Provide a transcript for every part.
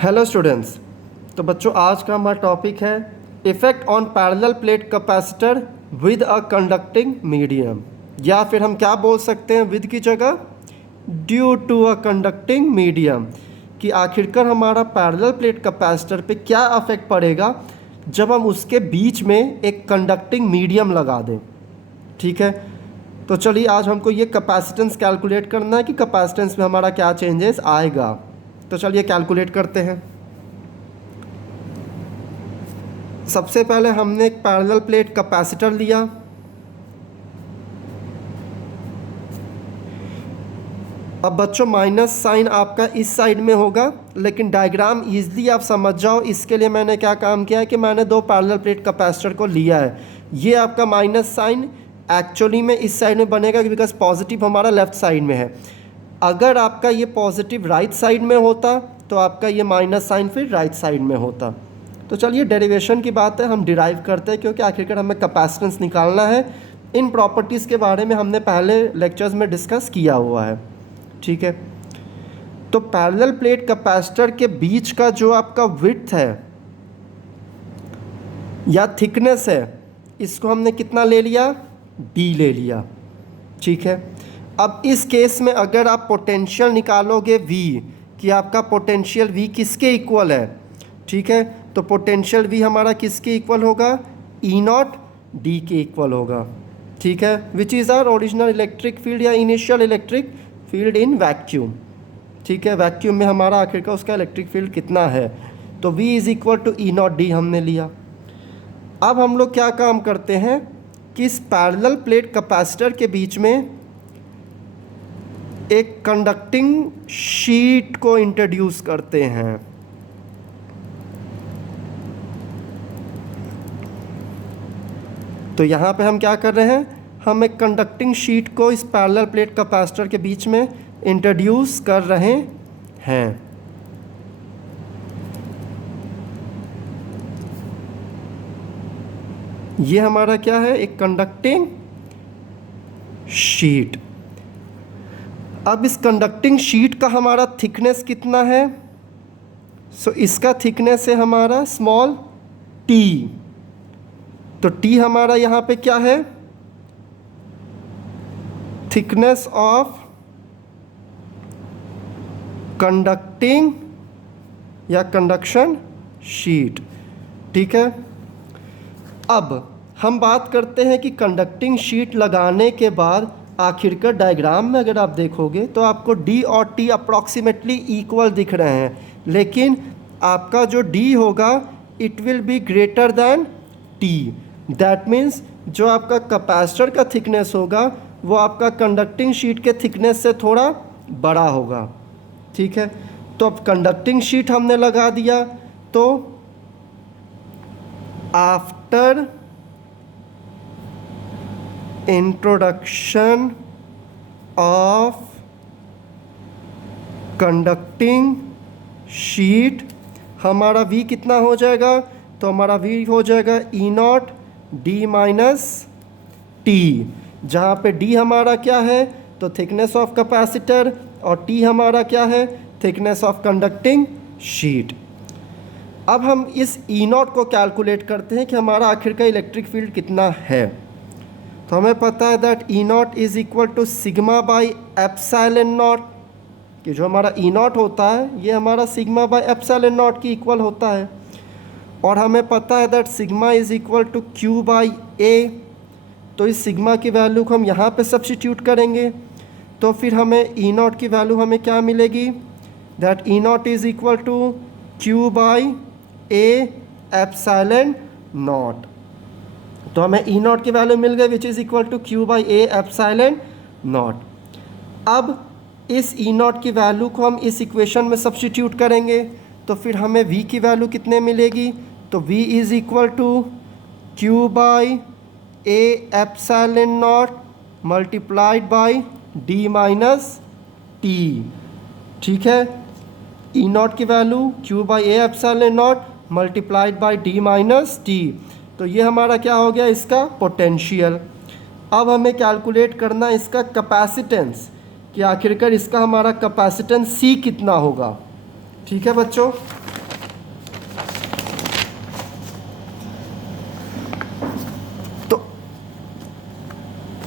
Hello students. तो बच्चों आज का हमारा टॉपिक है effect on parallel plate capacitor with a conducting medium, या फिर हम क्या बोल सकते हैं विद की जगह due to a conducting medium, कि आखिरकार हमारा पैरेलल प्लेट कैपेसिटर पे क्या अफेक्ट पड़ेगा जब हम उसके बीच में एक कंडक्टिंग मीडियम लगा दें। ठीक है, तो चलिए आज हमको ये कैपेसिटेंस कैलकुलेट करना है कि कैपेसिटेंस में हमारा क्या चेंजेस आएगा। तो चलिए कैलकुलेट करते हैं। सबसे पहले हमने एक पैरेलल प्लेट कैपेसिटर लिया। अब बच्चों माइनस साइन आपका इस साइड में होगा, लेकिन डायग्राम ईजिली आप समझ जाओ इसके लिए मैंने क्या काम किया है कि मैंने दो पैरेलल प्लेट कैपेसिटर को लिया है। ये आपका माइनस साइन एक्चुअली में इस साइड में बनेगा बिकॉज पॉजिटिव हमारा लेफ्ट साइड में है। अगर आपका ये पॉजिटिव राइट साइड में होता तो आपका ये माइनस साइन फिर राइट साइड में होता। तो चलिए डेरिवेशन की बात है, हम डिराइव करते हैं क्योंकि आखिरकार हमें कैपेसिटेंस निकालना है। इन प्रॉपर्टीज़ के बारे में हमने पहले लेक्चर्स में डिस्कस किया हुआ है। ठीक है, तो पैरेलल प्लेट कैपेसिटर के बीच का जो आपका विड्थ है या थिकनेस है, इसको हमने कितना ले लिया, डी ले लिया। ठीक है, अब इस केस में अगर आप पोटेंशियल निकालोगे V, कि आपका पोटेंशियल V किसके इक्वल है। ठीक है, तो पोटेंशियल V हमारा किसके इक्वल होगा, E नॉट डी के इक्वल होगा। ठीक है, which is our original electric field या initial electric field in vacuum. ठीक है, वैक्यूम में हमारा आखिरकार उसका इलेक्ट्रिक फील्ड कितना है, तो V is equal to E naught D हमने लिया। अब हम लोग क्या काम करते हैं कि इस पैरेलल प्लेट कैपेसिटर के बीच में एक कंडक्टिंग शीट को इंट्रोड्यूस करते हैं। तो यहाँ पे हम क्या कर रहे हैं, हम एक कंडक्टिंग शीट को इस पैरेलल प्लेट कैपेसिटर के बीच में इंट्रोड्यूस कर रहे हैं। ये हमारा क्या है, एक कंडक्टिंग शीट। अब इस कंडक्टिंग शीट का हमारा थिकनेस कितना है, इसका थिकनेस है हमारा स्मॉल t। तो t हमारा यहाँ पे क्या है, थिकनेस ऑफ कंडक्टिंग या कंडक्शन शीट। ठीक है, अब हम बात करते हैं कि कंडक्टिंग शीट लगाने के बाद आखिरकार डायग्राम में अगर आप देखोगे तो आपको D और T अप्रॉक्सीमेटली इक्वल दिख रहे हैं, लेकिन आपका जो D होगा it will be greater than T। That means जो आपका कैपेसिटर का थिकनेस होगा वो आपका कंडक्टिंग शीट के थिकनेस से थोड़ा बड़ा होगा। ठीक है, तो अब कंडक्टिंग शीट हमने लगा दिया, तो after introduction of conducting sheet हमारा V कितना हो जाएगा, तो हमारा V हो जाएगा E naught D minus T, जहाँ पे D हमारा क्या है, तो थिकनेस ऑफ कैपेसिटर, और T हमारा क्या है, थिकनेस ऑफ कंडक्टिंग शीट। अब हम इस E नॉट को कैलकुलेट करते हैं कि हमारा आखिर का इलेक्ट्रिक फील्ड कितना है। तो हमें पता है that E naught is equal to sigma by epsilon naught, कि जो हमारा E नॉट होता है ये हमारा सिग्मा बाई एप्सिलॉन नॉट की इक्वल होता है। और हमें पता है that sigma is equal to Q by A। तो इस सिग्मा की वैल्यू को हम यहाँ पे सब्स्टिट्यूट करेंगे, तो फिर हमें E नॉट की वैल्यू हमें क्या मिलेगी, that E naught is equal to Q by A epsilon naught. तो हमें E नॉट की वैल्यू मिल गई which is equal to Q by A epsilon naught. अब इस E नॉट की वैल्यू को हम इस इक्वेशन में सब्स्टिट्यूट करेंगे, तो फिर हमें V की वैल्यू कितने मिलेगी, तो V is equal to Q by A epsilon naught multiplied by D minus T। ठीक है, E नॉट की value Q by A epsilon naught multiplied by D minus T। तो ये हमारा क्या हो गया, इसका पोटेंशियल। अब हमें कैलकुलेट करना इसका कैपेसिटेंस, कि आखिरकार इसका हमारा कैपेसिटेंस C कितना होगा। ठीक है बच्चों,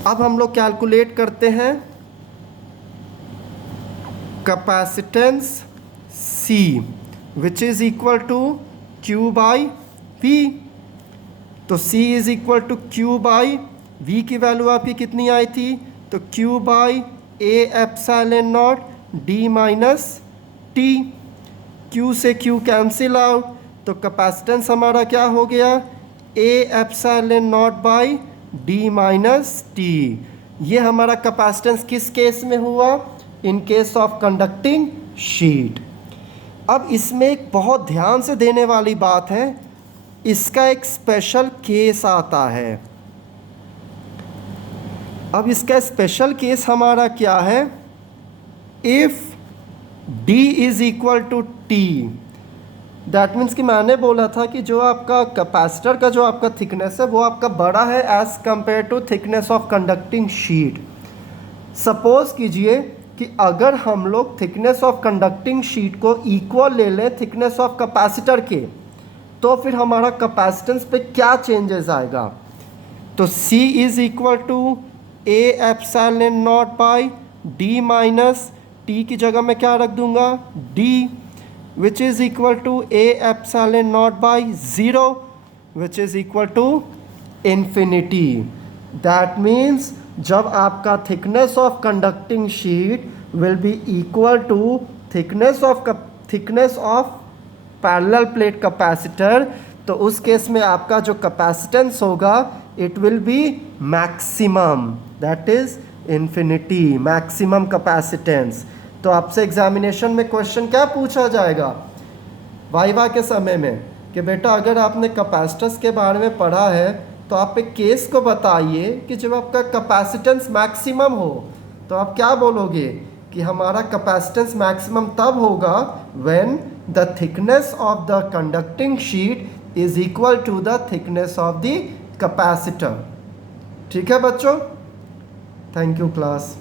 अब हम लोग कैलकुलेट करते हैं capacitance C which is equal to Q by V। तो C is equal to Q by V की वैल्यू आपकी कितनी आई थी? तो Q by A epsilon naught D minus T। Q से Q कैंसिल आउट, तो कैपेसिटेंस हमारा क्या हो गया? A epsilon naught by D minus T। ये हमारा कैपेसिटेंस किस केस में हुआ? In case of conducting sheet. अब इसमें एक बहुत ध्यान से देने वाली बात है, इसका एक स्पेशल केस आता है। अब इसका स्पेशल केस हमारा क्या है? If D is equal to T, that means कि मैंने बोला था कि जो आपका कैपेसिटर का जो आपका थिकनेस है वो आपका बड़ा है as compare to thickness of conducting sheet. Suppose कीजिए कि अगर हम लोग थिकनेस ऑफ कंडक्टिंग शीट को इक्वल ले लें थिकनेस ऑफ कैपेसिटर के, तो फिर हमारा कैपेसिटेंस पे क्या चेंजेस आएगा? तो C is equal to A epsilon naught by D minus T की जगह मैं क्या रख दूंगा? D, which is equal to A epsilon naught by 0 which is equal to infinity. That means जब आपका thickness of conducting sheet will be equal to thickness of parallel plate capacitor, तो उस केस में आपका जो कैपेसिटेंस होगा it will be maximum, that is infinity, maximum capacitance. तो आपसे एग्जामिनेशन में क्वेश्चन क्या पूछा जाएगा वाइवा के समय में कि बेटा अगर आपने कैपेसिटेंस के बारे में पढ़ा है तो आप एक केस को बताइए कि जब आपका कैपेसिटेंस मैक्सिमम हो, तो आप क्या बोलोगे कि हमारा कैपेसिटेंस मैक्सिमम तब होगा when the thickness of the conducting sheet is equal to the thickness of the capacitor. ठीक है बच्चों, थैंक यू क्लास।